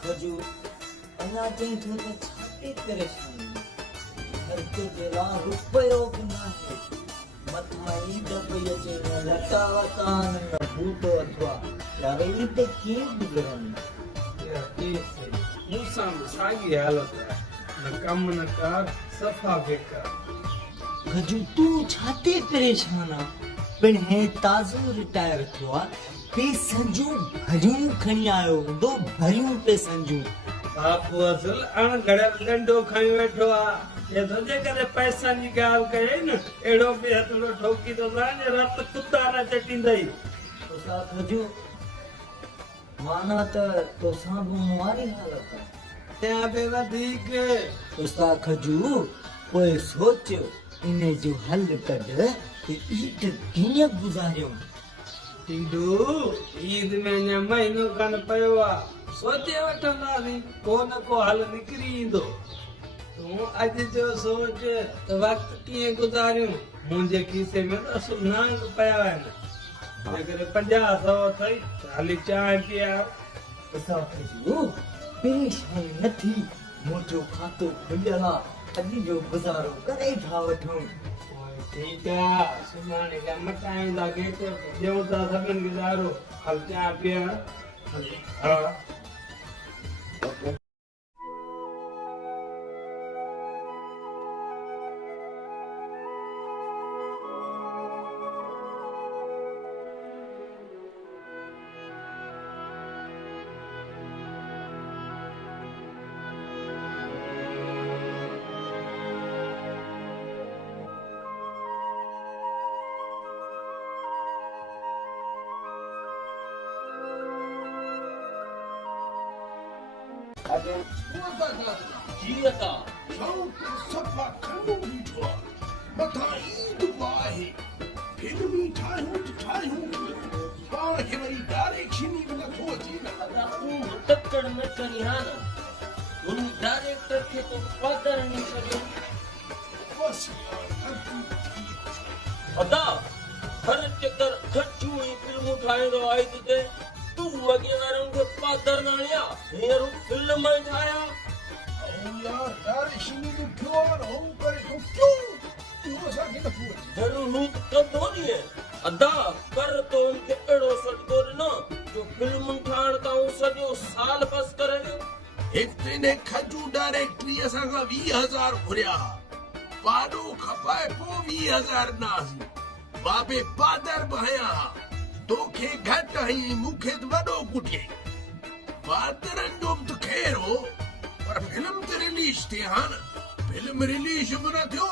खजू अञा चई थो त छाती परेशानी खर्च जे ला रुपयो बि न आहे मथां ईद पई अचे न लटा वटा न बूटो अथवा यार ईद कीअं गुज़रनि मूंसां बि साॻी हालत आहे न कम न कार सफ़ा बेकार खजू तूं छाती परेशान आहे पिण हे ताज़ो रिटायर थियो आहे पैसनि जूं भरियूं खणी आयो हूंदो भरियूं पैसनि जूं बापू असल अणघड़ियल डंडो खणी वेठो आहे ये सोचे करे पैसनि जी ॻाल्हि कई न अहिड़ो बि हथड़ो ठोकी थो जे रत कुता न चटींदई तोसां खजू माना त तोसां बि मुआरी हालत आहे तंहिं बि वधीक तोसां खजू पोइ सोच इन जो हल कढ त ईद कीअं गुज़ारियूं टीडू ईद में अञा महीनो खन पियो आहे सोचे वठंदासीं को न को हल निकिरी ईंदो तूं अॼु जो सोच त वक़्तु कीअं गुज़ारियूं मुंहिंजे खीसे में त असुल नांग पिया आहिनि जेकर 50-100 अथई त हली चांहि पीआ तोसां खजू परेशानी न थी मुंहिंजो खातो खुलियल आहे अॼु जो गुज़ारो करे था वठूं ठीकु आहे सुभाणे खां मटाईंदा गेट ॾियूं था सभिनि खे ॾारो हल चांहि पीआ हा जीअता सफ़ा खंडो बीठो मथां ईद आहे फिल्मी ठाहियूं पाण खे वरी डायरेक्शन ई नथो अचे न टक्कर में करियाना उन डायरेक्टर के तो पादर नहीं सके बस अदा हर चक्कर खर्चू ही फिल्म ठाहियो आहे ते तू वगे वारन के पादर नालिया हींअर फिल्म में ठाया यार डायरेक्शन ई थियो और हो करे तो क्यों वो असांखे नथो अचे जरूर कदो नहीं अदा कर तो उनके एड़ो सटको न जो फिल्म ठाण ता सजो साल बस करे हिते ने खजू डायरेक्टरी असांखां 20,000 घुरिया पाडो खपाए पो 20,000 नासी बाबे पादर बहया तोखे घट हई मुखे वडो कुटिए पादरन जो तो खैर हो पर फिल्म ते रिलीज थे हां फिल्म रिलीज मना थियो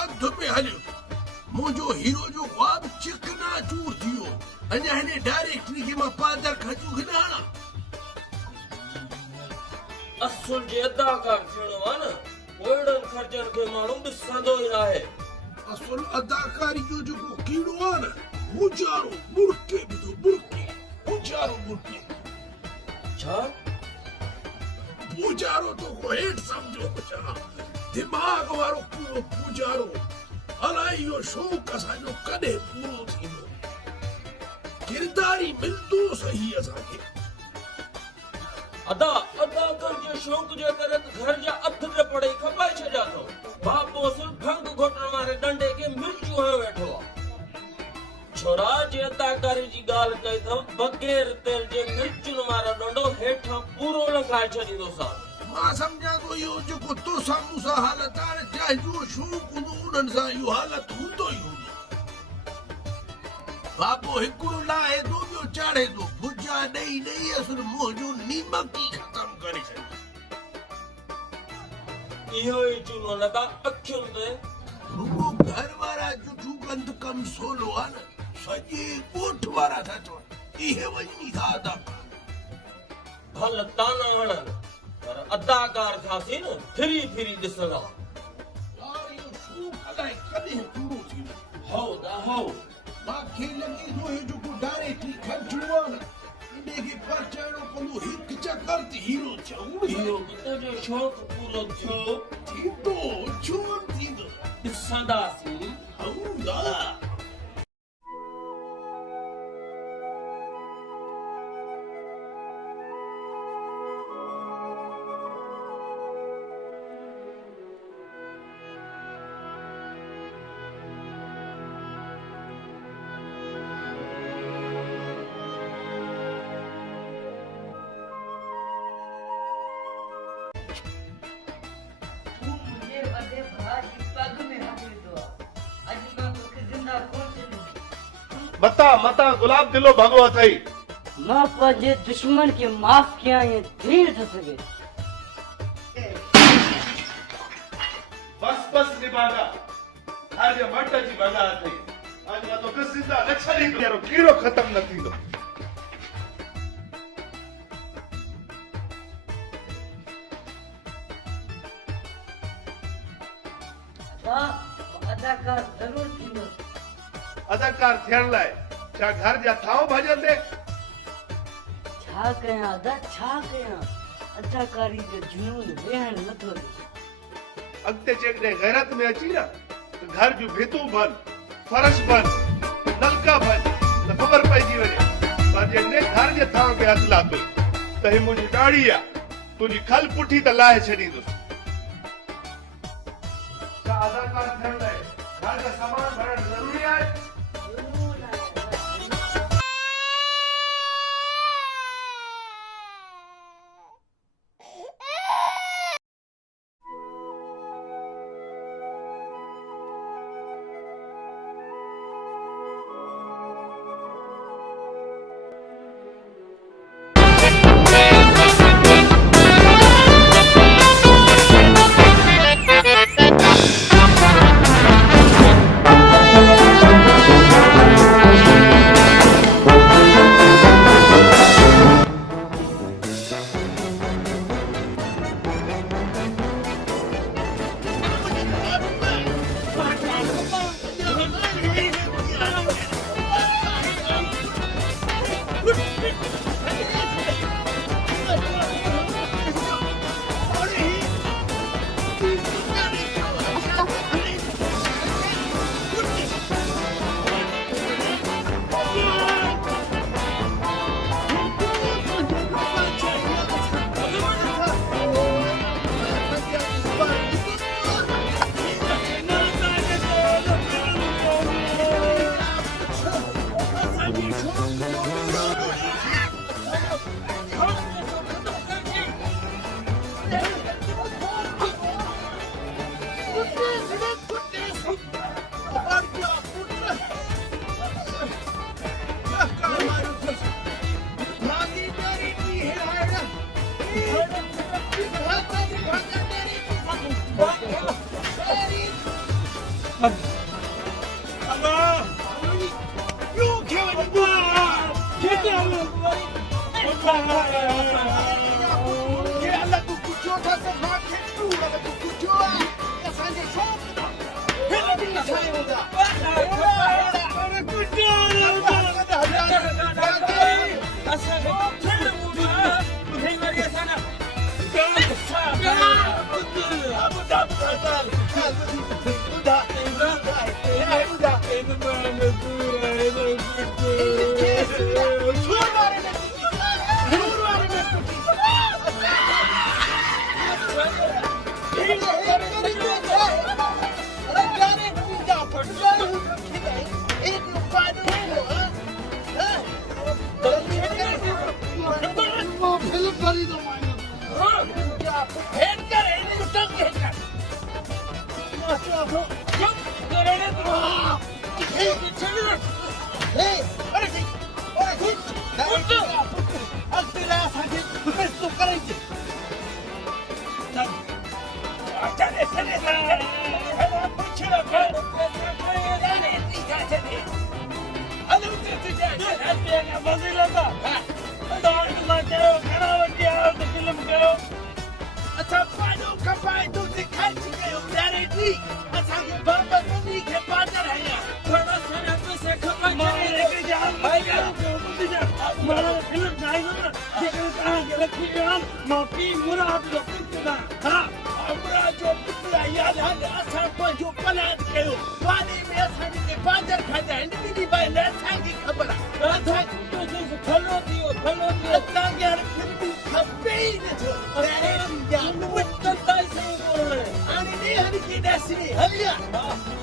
अध पे हलियो मुझो हीरो जो ख्वाब चिकना चूर थियो अञा हिने डायरेक्टरी के मां पादर खजू खिनाना असुल जे अदाकार थियणो आहे न ओड़न खर्चन के माण्हू ॾिसंदो ई आहे असल अदाकारी जो जो कीड़ो आहे न मुजारो मुर्के भी तो मुर्के मुजारो मुर्के छा मुजारो तो को हेठ समझो छा दिमाग वारो पूरो मुजारो अलाई यो शौक असांजो कॾहिं पूरो थींदो किरदारी मिलंदो सही असांखे अदाकार जे शौक़ जे करे घर जा अथ ते पड़े खपाए छॾिया थो बापो सिर्फ भंग घोटण वारे डंडे के मिर्चू हणो वेठो आहे छोरा जे अदाकारी जी ॻाल्हि कई अथव बग़ैर तेल जे मिर्चुनि वारो डंडो हेठां पूरो लॻाए छॾींदो सा मां सम्झां थो इहो जेको तोसां मूंसां हालत आहे जंहिंजो शौक़ हूंदो उन्हनि सां इहो हालत हूंदो ई हूंदो बापो हिकिड़ो लाहे थो ॿियो चाढ़े थो भुजा ॾेई ॾेई असुर मुंहं जो नीमक ई ख़तम करे छॾियो इहो ई चूनो लॻा अखियुनि ते रुगो घर वारा जुठू गंद कम सोलो आहे न सॼे ॻोठ वारा था चवनि इहे वञी था अदा भल ताना हणनि पर अदाकार थियासीं न फिरी फिरी ॾिसंदा यार इहो शौक़ अलाए कॾहिं पूरो थींदो हो दा हो मूंखे लॻे थो हे जेको डायरेक्टरी खर्चणो आहे न इन खे पहुचाइणो पवंदो हिकु चकर ते हीरो थियूं इहो बि तुंहिंजो शौक़ पूरो थियो थींदो छो न थींदो ॾिसंदासीं हूंदा मता मता गुलाब दिलो भगो अथई। मां पंहिंजे दुश्मन खे माफ़ कयां ये धीर थो सघे। बस बस निभागा हर जे मट जी भगा अथई। आज मां तो किस जिंदा न छड़ी करो कीड़ो खत्म न थींदो। अदाकार ज़रूर थींदो। अदाकार थियण लाइ छा घर जा थाव भॼंदे? छा कयां अदा छा कयां, अदाकारी जो जुनून वेहण नथो ॾे। अॻिते जेकॾहिं गैरत में अची न त घर जूं भितूं बन, फर्श बन, नलका बन त ख़बर पइजी वञे। पर जेकॾहिं घर जे थाव खे हथ लाथो त ही मुंहिंजी ॾाढ़ी आहे, तुंहिंजी खल पुठी त लाहे छॾींदुसि। छा अदाकार थियण लाइ घर जा सामान भरणु ज़रूरी आहे? Hurry up!